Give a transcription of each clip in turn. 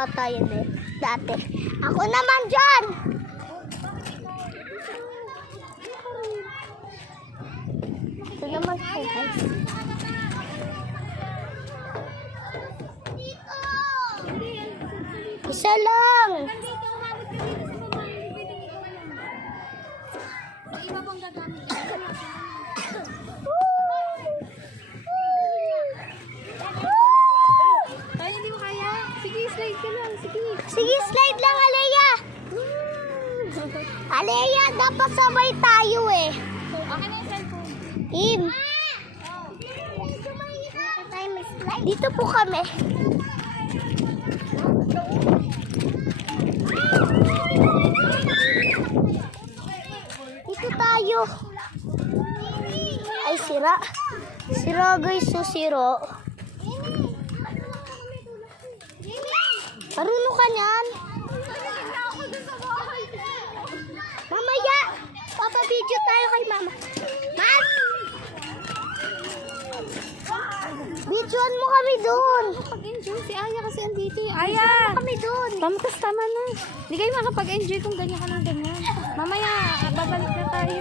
Tayo din. Dati. Ako naman dyan! Ito naman po, guys. Isa lang! Sige, slide lang, Alea. Alea, dapat sabay tayo eh. Okay na yung cellphone. Im. Dito po kami. Dito tayo. Ay, sira. Sira, guys. So, sira. Marunong ka niyan? Mamaya, papabidyo tayo kay mama. Ma'am! Videoan mo kami doon. Pag-enjoy si Aya kasi andito. Aya! Kami doon. Pamatas tama na. Hindi kayo makapag-enjoy kung ganyan ka ng ganyan. Mamaya, babalik na tayo.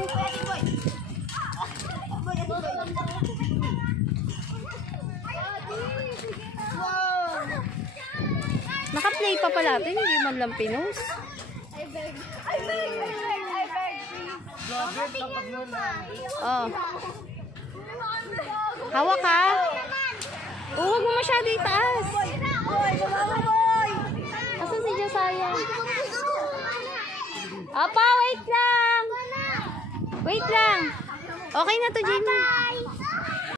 Naka-play pa pala ito, hindi man lang pinost. Oh. Hawak ka. Huwag mo masyado itaas. Asan si Josiah? Apa, wait lang. Wait lang. Okay na to, Jamie.